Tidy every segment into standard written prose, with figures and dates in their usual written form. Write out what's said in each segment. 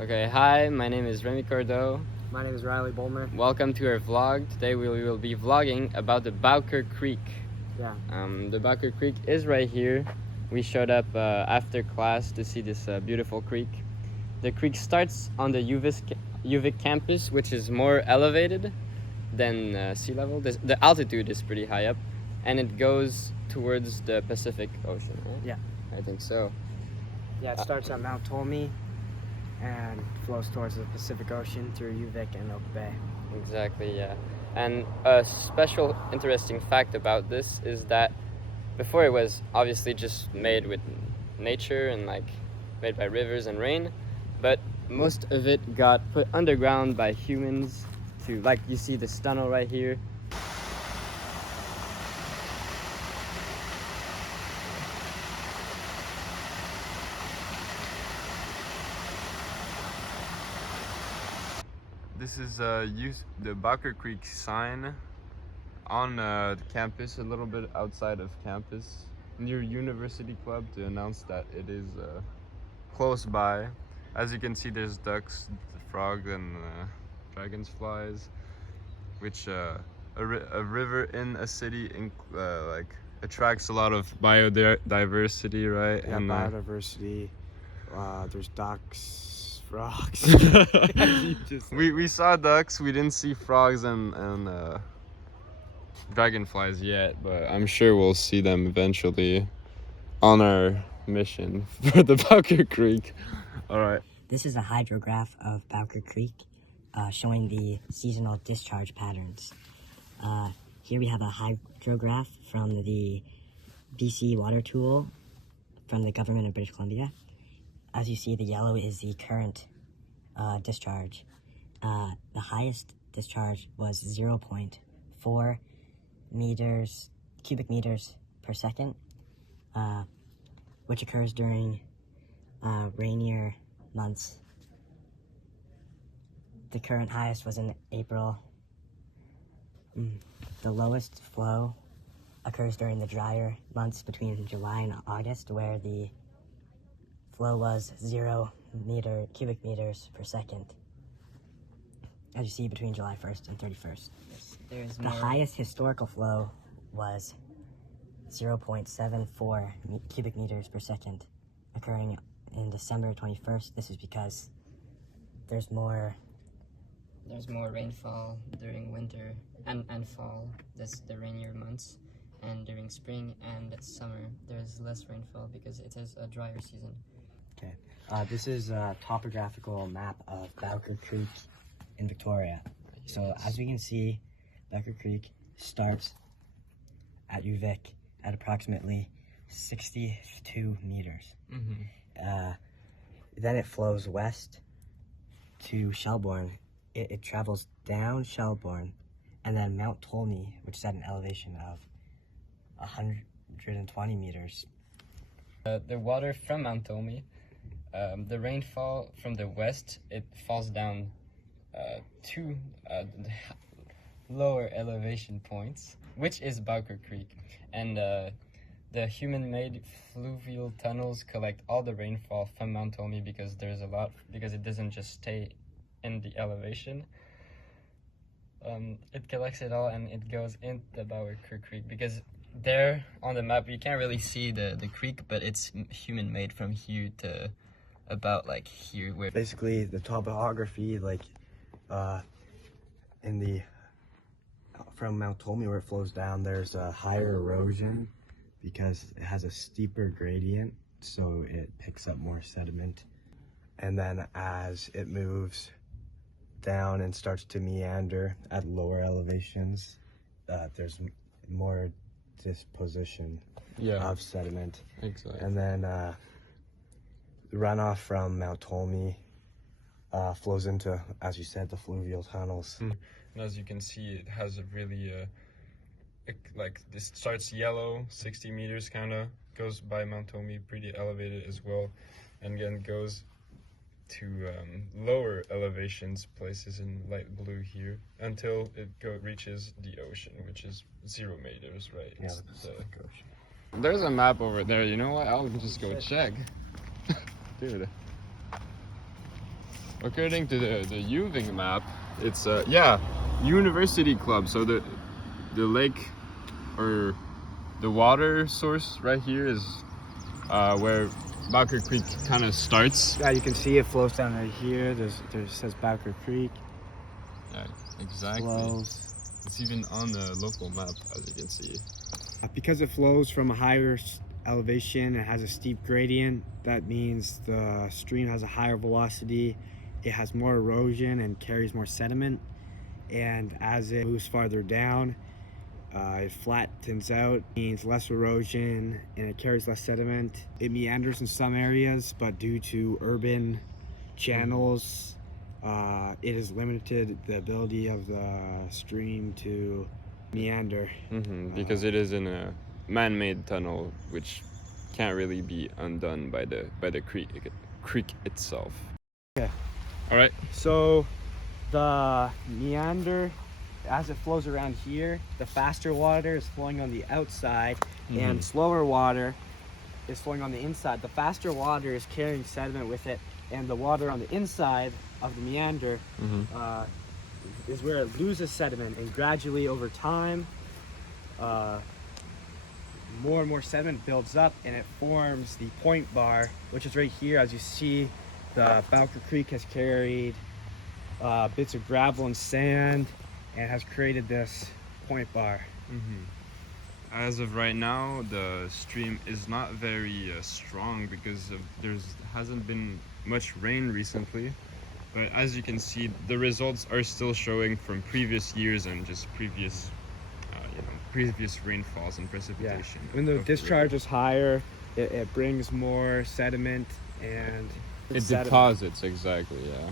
Okay, hi, my name is Remy Cordeau. My name is Riley Bolmer. Welcome to our vlog. Today we will be vlogging about the Bowker Creek. Yeah. The Bowker Creek is right here. We showed up after class to see this beautiful creek. The creek starts on the UVic campus, which is more elevated than sea level. The altitude is pretty high up, and it goes towards the Pacific Ocean, right? Yeah. I think so. Yeah, it starts at Mount Ptolemy and flows towards the Pacific Ocean through UVic and Oak Bay. Exactly, yeah. And a special interesting fact about this is that before it was obviously just made with nature and made by rivers and rain, but most of it got put underground by humans to, like you see this tunnel right here. This is the Bowker Creek sign on the campus, a little bit outside of campus, near University Club, to announce that it is close by. As you can see, there's ducks, frogs, and dragonflies, which a river in a city attracts a lot of biodiversity, right? Yeah, and biodiversity. There's ducks, frogs. we saw ducks. We didn't see frogs and dragonflies yet, but I'm sure we'll see them eventually on our mission for the Bowker Creek. All right. This is a hydrograph of Bowker Creek showing the seasonal discharge patterns. Here we have a hydrograph from the BC Water Tool from the government of British Columbia. As you see, the yellow is the current discharge. The highest discharge was 0.4 cubic meters per second, which occurs during rainier months. The current highest was in April. The lowest flow occurs during the drier months between July and August, where the flow was 0 cubic meters per second, as you see between July 1st and 31st. The highest historical flow was 0.74 cubic meters per second, occurring in December 21st. This is because there's more rainfall during winter and fall. That's the rainier months. And during spring and summer, there's less rainfall because it is a drier season. Okay. This is a topographical map of Bowker Creek in Victoria. So as we can see, Bowker Creek starts at UVic at approximately 62 meters. Then it flows west to Shelbourne. It travels down Shelbourne, and then Mount Ptolemy, which is at an elevation of 120 meters. The water from Mount Ptolemy, the rainfall from the west, it falls down to the lower elevation points, which is Bowker Creek, and the human-made fluvial tunnels collect all the rainfall from Mount Ptolemy because it doesn't just stay in the elevation. It collects it all and it goes into Bowker Creek, because there on the map you can't really see the creek, but it's human-made from here to about here, where Basically, the topography, from Mount Ptolemy where it flows down, there's a higher erosion because it has a steeper gradient, so it picks up more sediment. And then as it moves down and starts to meander at lower elevations, there's more disposition of sediment. Exactly. And then the runoff from Mount Ptolemy flows into, as you said, the fluvial tunnels. And as you can see, it has a really this starts yellow, 60 meters, kind of goes by Mount Ptolemy, pretty elevated as well, and again goes to lower elevations, places in light blue here, until it reaches the ocean, which is 0 meters, right? Yeah, the Pacific Ocean. There's a map over there. You know what? I'll just go check. Dude. according to the Uving map, it's University Club. So the lake or the water source right here is where Bowker Creek kind of starts. Yeah, you can see it flows down right here. There says Bowker Creek. Yeah, exactly. Flows. It's even on the local map, as you can see. Because it flows from a higher elevation, it has a steep gradient. That means the stream has a higher velocity. It has more erosion and carries more sediment. And as it moves farther down, it flattens out, means less erosion, and it carries less sediment. It meanders in some areas, but due to urban channels, it has limited the ability of the stream to meander. Because it is in a man-made tunnel, which can't really be undone by the creek itself. Okay. All right. So the meander, as it flows around here, the faster water is flowing on the outside and slower water is flowing on the inside. The faster water is carrying sediment with it, and the water on the inside of the meander is where it loses sediment, and gradually over time more and more sediment builds up and it forms the point bar, which is right here. As you see, the Bowker Creek has carried bits of gravel and sand and has created this point bar. As of right now, the stream is not very strong because hasn't been much rain recently. But as you can see, the results are still showing from previous years and just previous rainfalls and precipitation. When the discharge is higher, it brings more sediment and it deposits, exactly, yeah.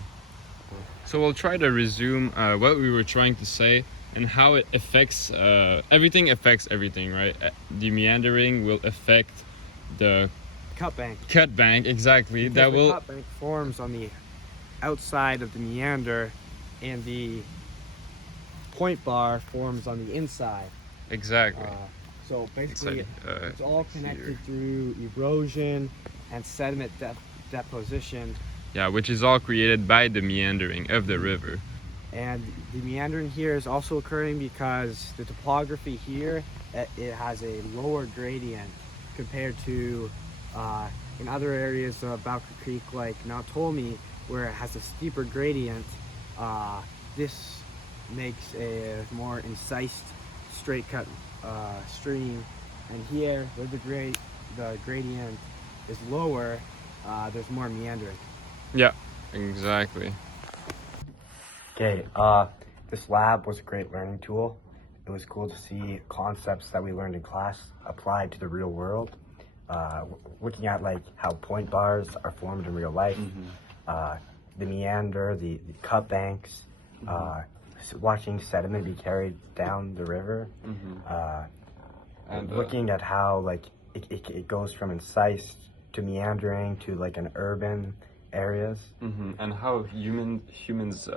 So we'll try to resume what we were trying to say and how it affects, everything affects everything, right? The meandering will affect the cut bank. Cut bank, exactly. Because the cut bank forms on the outside of the meander and the point bar forms on the inside. Exactly. So basically it's all connected here through erosion and sediment deposition. Yeah, which is all created by the meandering of the river. And the meandering here is also occurring because the topography here, it has a lower gradient compared to in other areas of Bowker Creek, like Nautolmi, where it has a steeper gradient. This makes a more incised, straight cut stream. And here, where the gradient is lower, there's more meandering. Yeah, exactly. Okay, this lab was a great learning tool. It was cool to see concepts that we learned in class applied to the real world. Looking at like how point bars are formed in real life, the meander, the cut banks, watching sediment be carried down the river, and looking at how like it goes from incised to meandering to like an urban areas, and how humans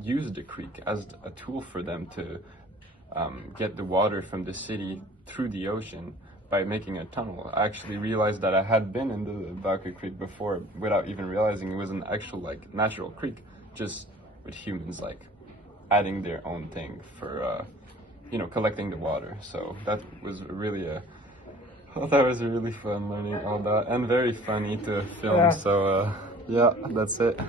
use the creek as a tool for them to get the water from the city through the ocean by making a tunnel. I actually realized that I had been in the Bowker Creek before without even realizing it was an actual like natural creek, just with humans like adding their own thing for collecting the water. So that was really fun learning all that, and very funny to film. So yeah, that's it.